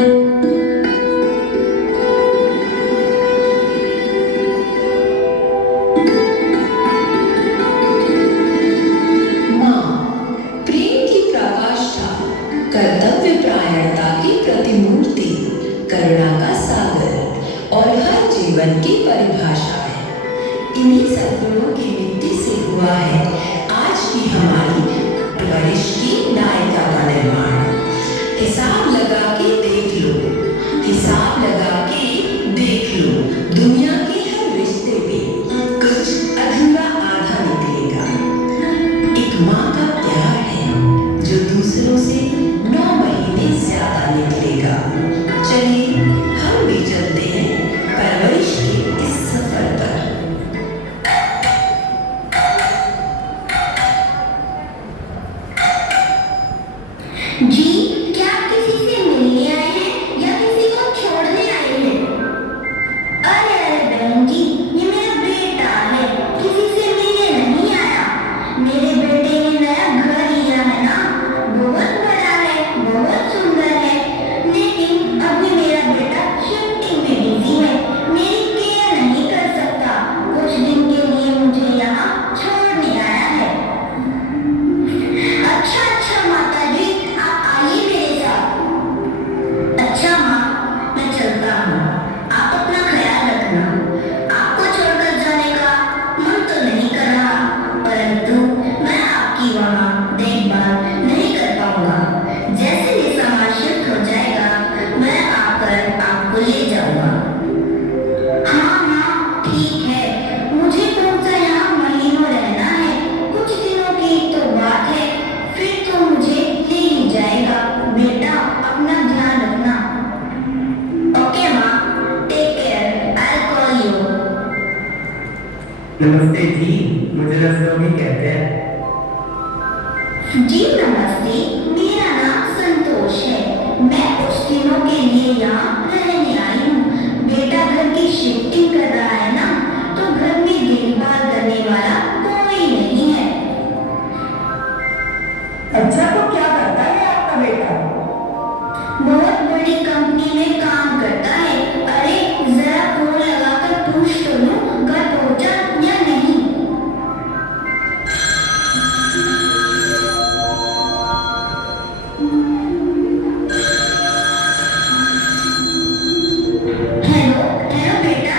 माँ प्रेम की प्रकाष्ठा, कर्तव्य परायणता की प्रतिमूर्ति, करुणा का सागर और हर जीवन की परिभाषा है। इन्हीं सद्गुणों की मिट्टी से हुआ है आज की हमारी परवरिश की नायिका का निर्माण। हिसाब लगा के देख लो, हिसाब लगा के देख लो, दुनिया के हर रिश्ते में कुछ अधूरा आधा निकलेगा। एक माँ का प्यार है जो दूसरों से 9 महीने ज्यादा निकलेगा। चलिए हम भी चलते हैं परवरिश के इस सफर पर। जी, क्या आप किसी से मिलने आए हैं या किसी को छोड़ने आए हैं? अरे अरे बहन जी, ये मेरा बेटा है, किसी से मिलने नहीं आया। मेरे बेटे ने नया घर लिया है ना, बहुत बड़ा है, बहुत सुंदर है, लेकिन अभी मेरा बेटा शिफ्टिंग में बिजी है, मेरी केयर नहीं कर सकता। कुछ दिन के लिए मुझे यहाँ छोड़ने आया है। अच्छा अच्छा माता जी, आप आइए मेरे साथ। अच्छा माँ, मैं चलता हूँ, आप अपना ख्याल रखना। आपको छोड़कर जाने का मन तो नहीं कर रहा, परंतु मैं आपकी वहाँ देखभाल नहीं कर पाऊंगा। जैसे ही समाज शिफ्ट हो जाएगा, मैं आकर आपको ले जाऊंगा। हाँ हाँ ठीक है, मुझे कौन सा यहाँ महीनों रहना है, कुछ दिनों की तो बात है, फिर तो मुझे ले ही जाएगा। बेटा अपना ध्यान रखना। ओके माँ, take care, I call you. नमस्ते जी, मुझे रस्तोगी कहते हैं। जी नमस्ते, मेरा नाम संतोष है, मैं कुछ दिनों के लिए यहाँ रहने आई हूँ। बेटा घर की शिफ्टिंग कर रहा है ना, तो घर में देखभाल करने वाला कोई नहीं है। अच्छा, तो क्या करता है आपका बेटा? बहुत बड़ी कंपनी में काम करता है। अरे जरा फोन लगाकर पूछ तो लूं घर पहुंचा या नहीं। हेलो हेलो बेटा,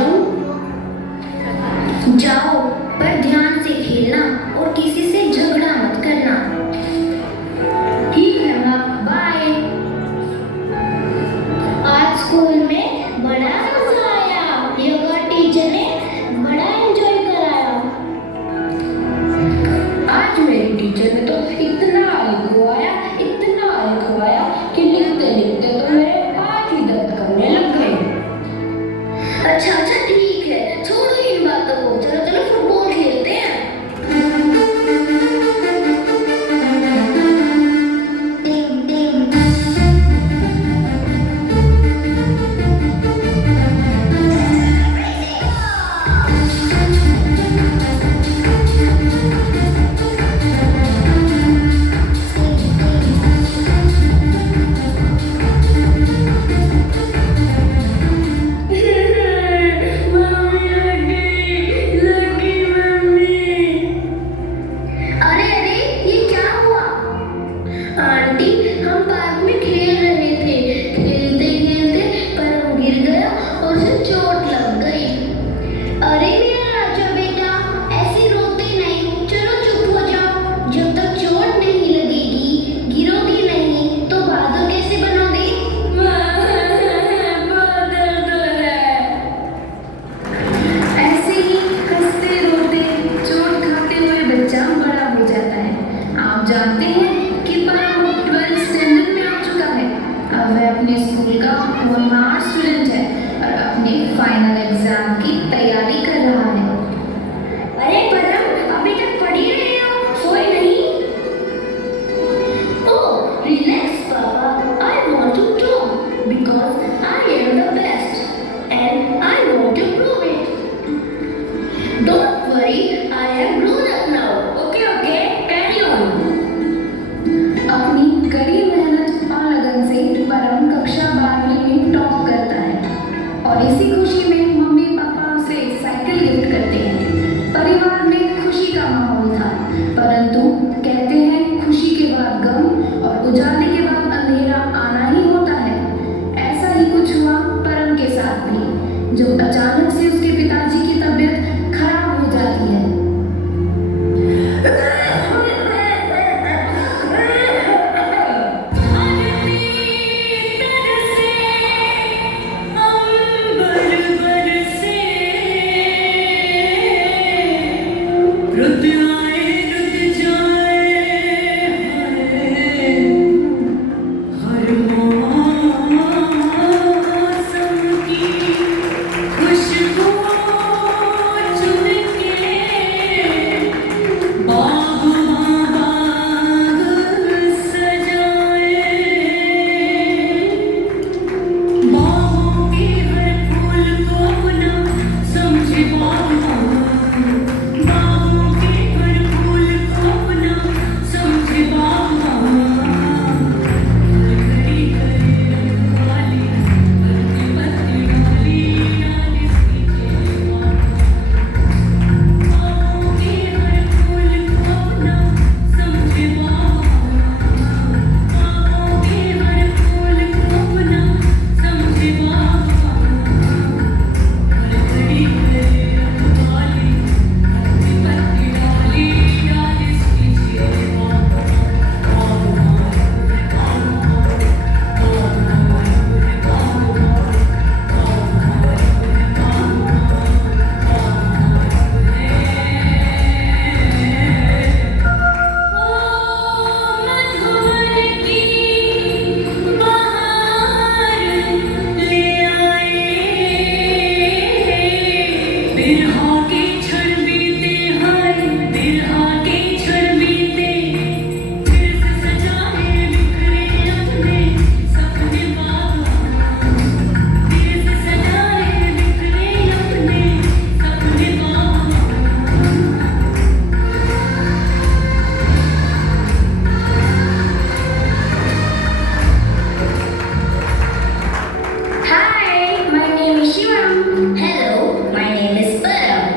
जाऊं? जाओ, पर ध्यान से खेलना और किसी से झगड़ा मत करना। ठीक है माँ, बाय। आज स्कूल में बड़ा मजा आया। योगा टीचर ने बड़ा एंजॉय कराया। आज मेरी टीचर ने तो इतना लिखवाया कि लिखते लिखते तो मेरे हाथ ही दर्द करने लग गए। अच्छा अच्छा ठीक है, छोड़ो इन बातों को, चलो चलो फुटबॉल खेलते हैं। अरे अरे, ये क्या हुआ? आंटी, हम पार्क में खेल रहे थे। खेलते खेलते पैर गिर गया और उसे चोट लग गई। अरे मेरा राजा बेटा, ऐसे रोते नहीं, चलो चुप हो जाओ। जब तक चोट नहीं लगेगी, गिरोगी नहीं, तो बहादुर कैसे बनोगे? बहुत दर्द हो रहा है। ऐसे ही हंसते रोते चोट खाते हुए बच्चा बड़ा हो जाता है। आप जानते हैं कि परम 12th स्टैंडर्ड में आ चुका है। अब वह अपने स्कूल का होनहार स्टूडेंट है और अपने फाइनल एग्जाम की तैयारी कर रहा है। अरे परम, अभी तक पढ़ ही रहे हो, सोए नहीं? ओह, रिलैक्स पापा, I want to talk because I am the best and I want to prove it. Don't worry, I am grown up now. Okay okay, carry on. अपनी कड़ी मेहनत और लगन से परम कक्षा 12वीं में टॉप करता है और इसी खुशी में मम्मी पापा उसे साइकिल गिफ्ट करते हैं। परिवार में खुशी का माहौल था, परंतु कहते हैं खुशी के बाद गम और उजाले के बाद अंधेरा आना ही होता है। ऐसा ही कुछ हुआ परम के साथ भी, जब अचानक से उसके पिताजी की तबीयत खराब हो जाती है। Hello, my name is Param.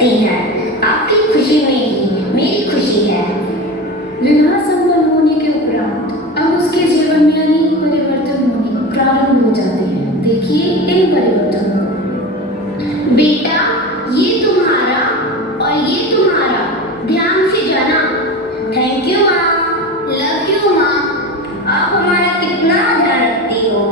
सकती हैं। आपकी खुशी में ही मेरी खुशी है। विवाह संपन्न होने के उपरांत अब उसके जीवन में अनेक परिवर्तन होने प्रारंभ हो जाते हैं। देखिए इन परिवर्तनों को। बेटा, ये तुम्हारा और ये तुम्हारा, ध्यान से जाना। थैंक यू माँ। लव यू माँ। आप हमारा कितना ध्यान रखती हो।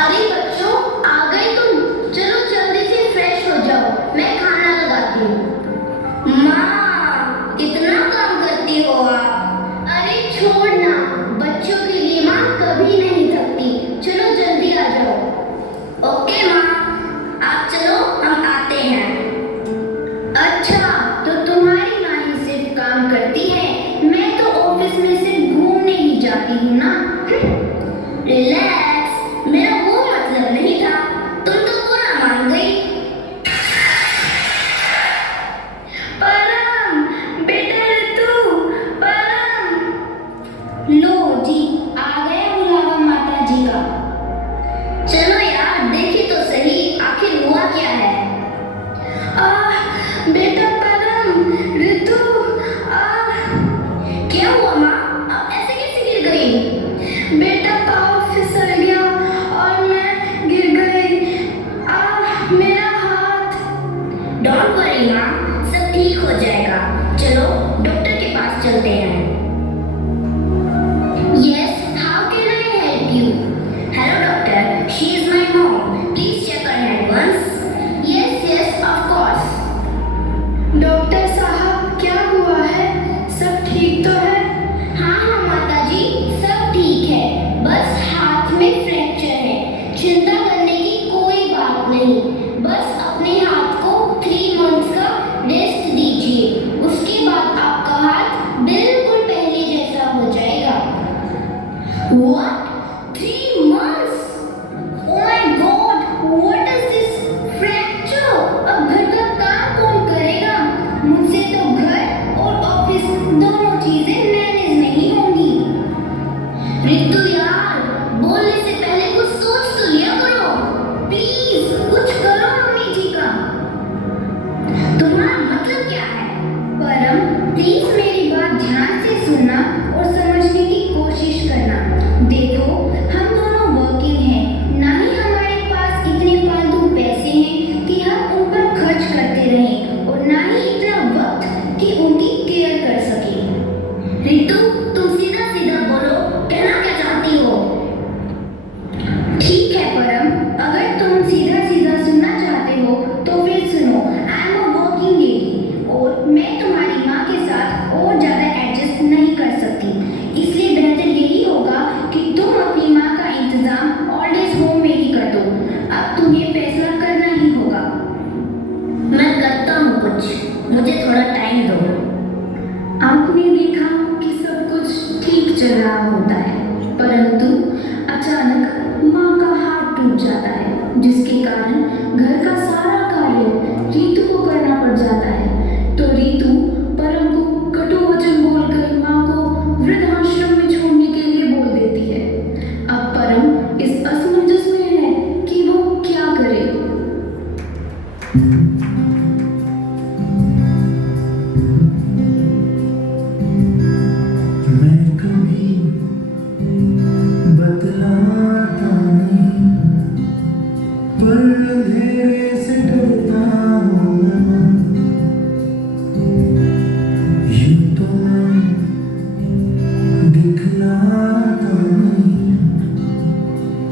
अरे बच्चों, आ गए तुम। चलो जल्दी से फ्रेश हो जाओ, मैं खाना लगाती हूँ। माँ, कितना काम करती हो आप। अरे छोड़ना, बच्चों के लिए माँ कभी नहीं थकती। चलो जल्दी आ जाओ। ओके माँ, आप चलो, हम आते हैं। अच्छा, तो तुम्हारी माँ ही सिर्फ काम करती है, मैं तो ऑफिस में सिर्फ घूमने ही जाती हूँ ना। रिलैक्स, मेरा वो मतलब नहीं था। तुम तो पूरा मान गई। परम, बेटा ऋतु, परम। लो जी, आ गया बुलावा माता जी का। चलो यार, देखी तो सही आखिर हुआ क्या है। बेटा परम, ऋतु, क्या हुआ माँ? अब ऐसे कैसे गिर गई? बेटा पाँव फिसल गया और मैं गिर गई। मेरा हाथ। डोंट वरी माँ, सब ठीक हो जाएगा। चलो डॉक्टर के पास चलते हैं। Yes, how can I help you? Hello doctor, she is my mom. Please check her hand once. Yes, of course. Doctor साहब क्या हुआ है? सब ठीक तो है? हाँ माता जी, सब ठीक है। बस हाथ में फ्रैक्चर है। चिंता करने की कोई बात नहीं। बस अपने हाथ को 3 मंथ्स का रेस्ट दीजिए। उसके बाद आपका हाथ बिल्कुल पहले जैसा हो जाएगा। What? 3 months? Oh my God! What is this fracture? अब घर का काम कौन करेगा? मुझसे तो घर और ऑफिस दोनों चीजें मैनेज नहीं होंगी। ऋतु यार, बोलने से पहले कुछ सोच तो लिया करो। प्लीज कुछ करो मम्मी जी का। तुम्हारा मतलब क्या है? परम, प्लीज मेरी बात ध्यान से सुनना और समझने की कोशिश करना। देखो, हम दोनों वर्किंग हैं, ना ही हमारे पास इतने फालतू पैसे हैं कि हम उन पर खर्च करते रहें और ना ही इतना वक्त कि उनकी केयर कर सकें। ऋतु, तुम सीधा सीधा बोलो, कहना क्या चाहती हो? ठीक है परम, अगर तुम सीधा सीधा सुनना चाहते हो तो फिर सुनो। I am a working lady और मैं तुम्हारी माँ के साथ और ज़्यादा एडजस्ट नहीं कर सकती। इसलिए बेहतर यही होगा कि तुम अपनी माँ का इंतजाम ओल्ड एज होम में ही कर दो। अब तुम्हें फैसला करना ही होगा। मैं करता हूँ कुछ, मुझे थोड़ा टाइम दो। आपने देखा कि सब कुछ ठीक चल रहा होता है, परंतु अचानक माँ का हाथ टूट जाता है, जिसके कारण घर का सारा कार्य रीतू को करना पड़ जाता है। तो रीतू परम को कटु वचन बोलकर माँ को वृद्धाश्रम में छोड़ने के लिए बोल देती है। अब परम इस असमंजस में है कि वो क्या करे। मैं कभी बतलाता नहीं, पर अंधेरे से डरता हूँ मैं। यूं तो मैं दिखलाता नहीं,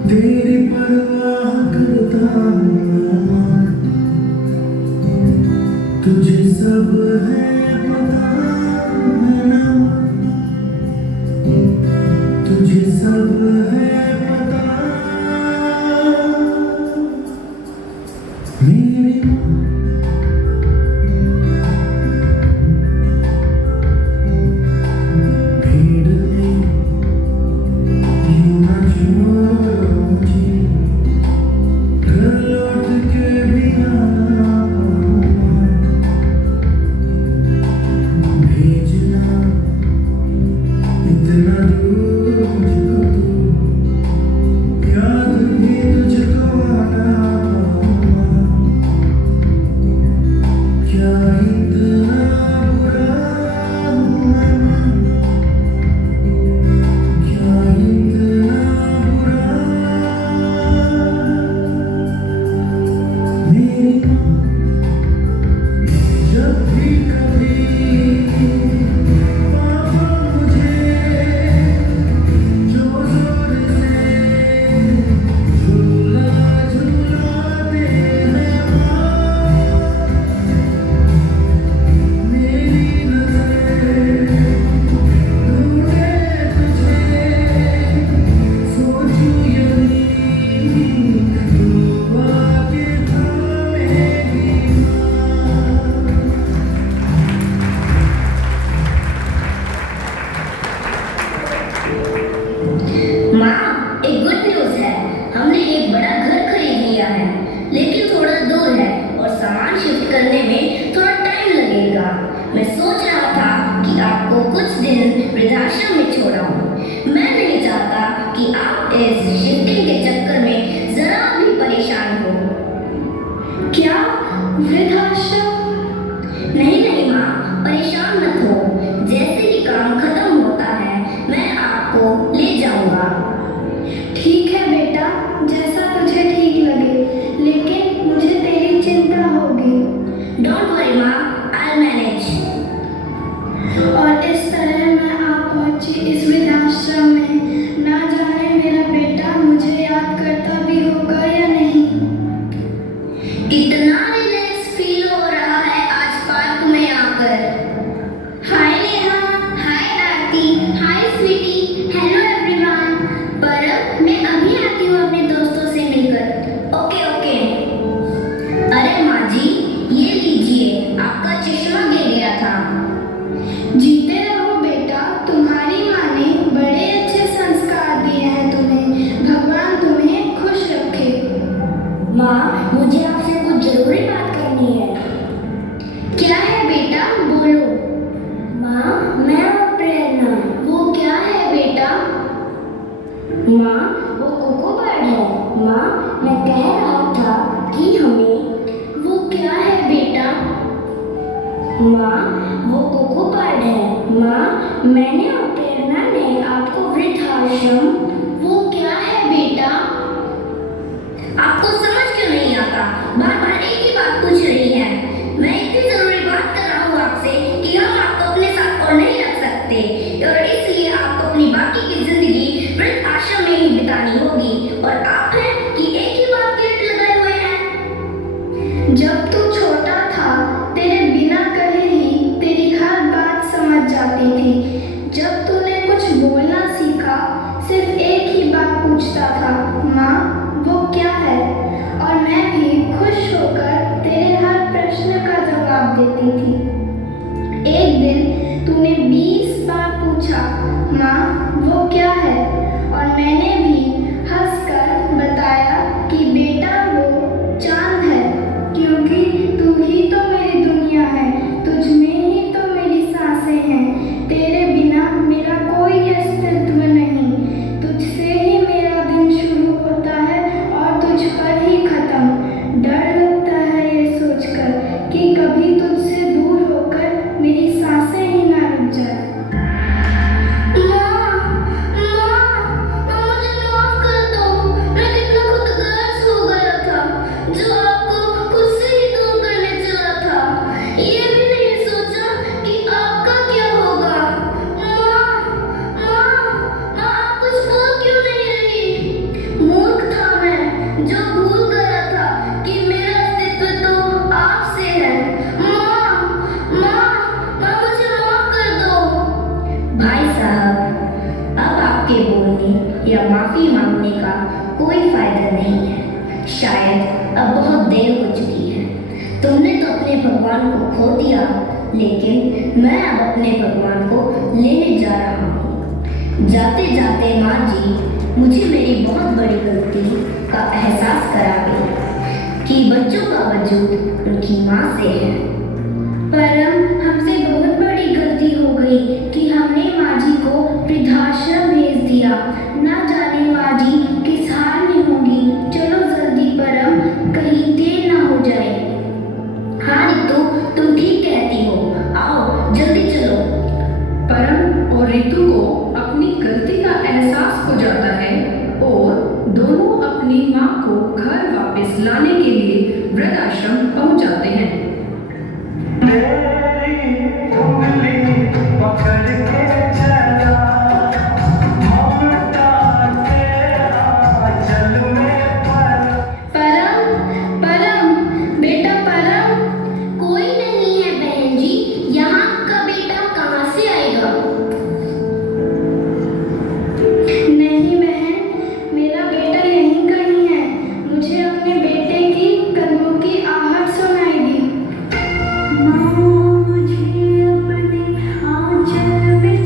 तेरी परवाह करता हूँ मैं। तुझे सब है पता है ना, तुझे सब है पता। मेरी भीड़ ने यूं न छोड़ो मुझे, घर लौट के भी आना भेजना इतना दूर मुझको तू। माँ, वो कोको बर्ड है। माँ, मैं कह रहा था कि हमें। वो क्या है बेटा? माँ, वो कोको बर्ड है। माँ, मैंने और प्रेरणा ने आपको वृद्धाश्रम। वो क्या है बेटा? आपको समझ क्यों नहीं आता? बार बार एक ही बात पूछ रही है। मैं इतनी जरूरी बात कर रहा हूँ आपसे कि हम आपको अपने साथ और नहीं रख सकते, और इसलिए आपको अपनी बाकी की जिंदगी वृद्ध आश्रम में ही बितानी होगी। और आप हैं कि एक ही बात के रट लगाए हुए हैं। जब तू छोटा था, तेरे बिना कहे ही तेरी हर बात समझ जाती थी। जब तूने कुछ बोलना सीखा, सिर्फ एक ही बात पूछता था, माँ वो क्या है? और मैं भी खुश होकर तेरे हर प्रश्न का जवाब देती थी। एक दिन तूने 20 बार पूछा, माँ वो क्या है? और मैंने भी हंसकर बताया कि बेटा वो चांद है, क्योंकि तू ही तो मेरी दुनिया है, तुझ में ही तो मेरी सांसें हैं। तेरे बिना मेरा कोई अस्तित्व नहीं, तुझसे ही मेरा दिन शुरू होता है और तुझ पर ही खत्म। डर लगता है ये सोचकर कि कभी तुझसे दूर होकर मेरी सांसें ही ना रुक जाए। मुझे माफ कर दो। मैं कितना खुदगर्ज हो गया था, जो आपको खुद से ही दूर करने चला था। ये भी नहीं सोचा कि आपका क्या होगा। आप कुछ बोल क्यों नहीं रही? मूर्ख था मैं, जो भूल गया था कि मेरा अस्तित्व तो आपसे है। मुझे माफ कर दो। भाई साहब, अब आपके बोलने या माफी मांगने का कोई फायदा नहीं है। शायद अब बहुत देर हो चुकी है। तुमने तो अपने भगवान को खो दिया, लेकिन मैं अब अपने भगवान को लेने जा रहा हूँ। जाते जाते माँ जी मुझे मेरी बहुत बड़ी गलती का एहसास करा गई कि बच्चों का वजूद उनकी माँ से है। परम, हमसे बहुत बड़ी गलती हो गई कि हमने माँ जी को वृद्धाश्रम भेज दिया। ना जाने माँ जी किस हाल में होंगी। चलो जल्दी परम, कहीं देर ना हो जाए। हाँ रितु, तुम ठीक कहती हो। आओ जल्दी चलो। परम और रितु को अपनी गलती का एहसास हो जाता है और दोनों अपनी माँ को घर वापस लाने के लिए वृद्धाश्रम पहुंच जाते हैं। मेरी उंगली पकड़ के चला, ममता के आंचल में पला। परम, बेटा परम। कोई नहीं है बहन जी, यहाँ का बेटा कहाँ से आएगा? नहीं बहन, मेरा बेटा यहीं कहीं है। मुझे अपने बेटे की कदमों की आहट सुनाई दी। मुझे अपने आंचल में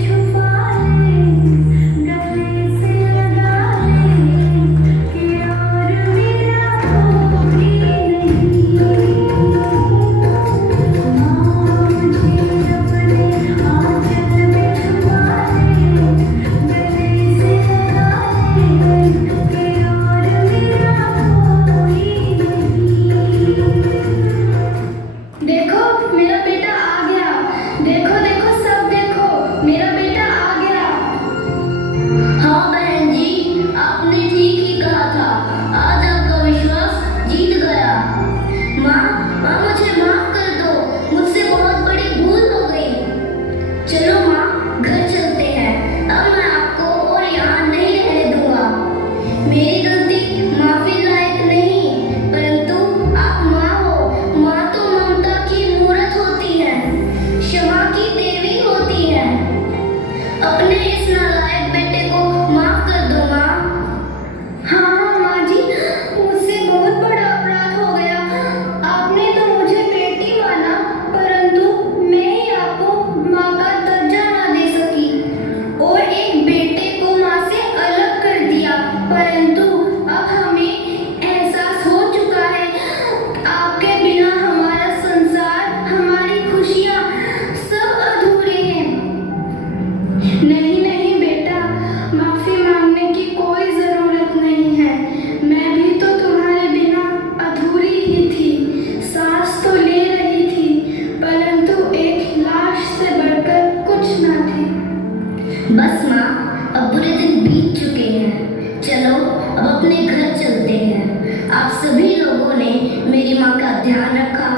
सभी लोगों ने मेरी माँ का ध्यान रखा,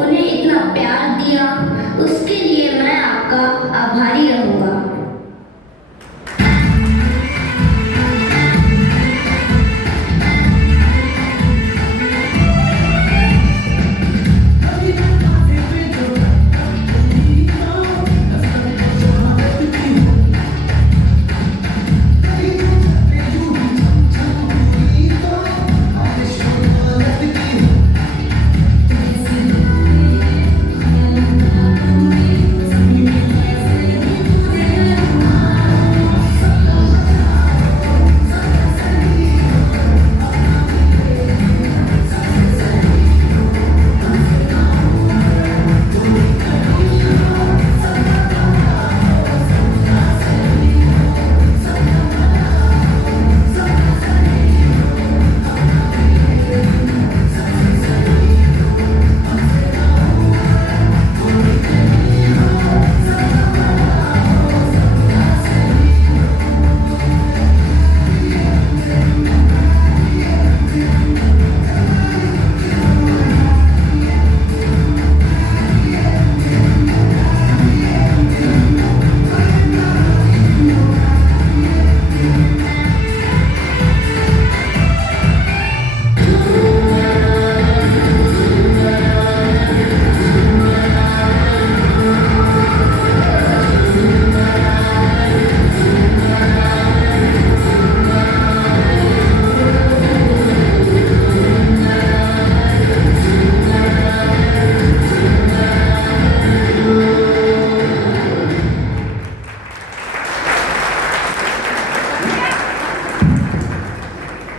उन्हें इतना प्यार दिया